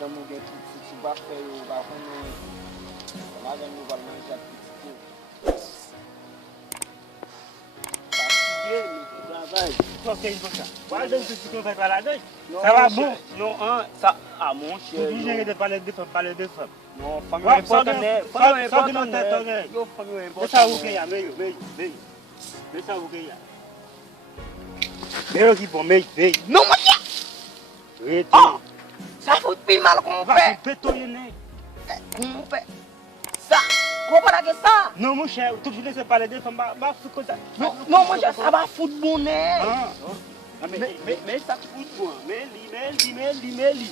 dans mon gars, tu vas faire, on va prendre, on va manger un petit peu. Fatigué, mais Ok, il faut ça. Voilà, donc, tu peux faire la deuil. non, Ça va mon bon? cher. Non, hein, ça, ah mon cher. Tu dis de parler de femmes, parler de femmes. Non, famille Ouais, importante, famille só que não importante. tem alguém. Yo, famille Deixa importante. o que é, meio. Deixa o que é. Meio que bom, meio. Non, mon cher. Eita. Ah, ça fout pile mal qu'on Vai, fait. petou, né? Qu'on fait. Ça, comparé que ça. Não, mon cher, tu veux laisser parler de femmes, bah, faut que ça. Non, non, mon cher, ça va foutre mon nez. Ah, Mais ça fout bon. Mais li.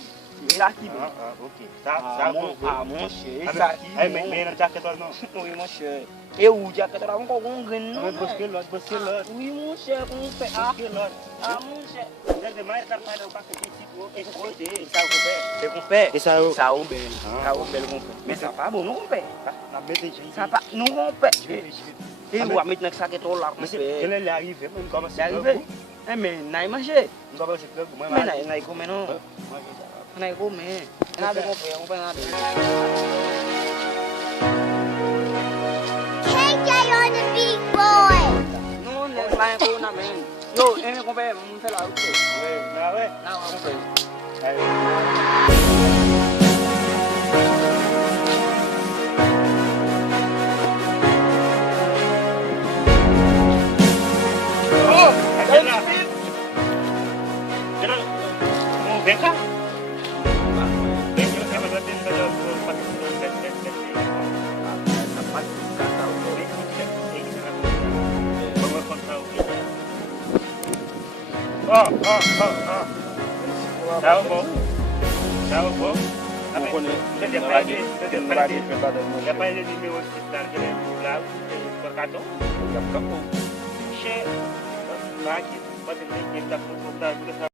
Et là qui bon. ok. Ça, Mon cher, ça qui bon. Mais não tinha que não. Oui, mon cher. Et où tu as que tu as encore un grain, non? Mas você lá. Oui, mon cher, on fait. Ah, Você lá. mon cher. Desde mais da parte do pacote de tipo, Ça, on fait. C'est qu'on fait. Et ça, Ça, on belle. Ça, on belle, on fait. Mais ça pas bon, nous, on fait. na mesa de Ça pas, nous, on fait. Et on va mettre dans ça qui est trop là. Mas ele é arrivé, não como C'est arrivé. Eh, mais n'a mangé. Não como se club, Mais n'a commis, non. N'a commis. N'a pas compris, on fait n'a KJ on the beat, boy. non, n'est pas un coup, n'a même. Yo, on fait, on fait la route. ouais. Là, on fait. Oh, é lá. Vem cá. Vem cá, eu vou tentar Tá bom. On connaît. Depois ele me hospital que ele lá, por cartão. Che, vai que pode ter que dar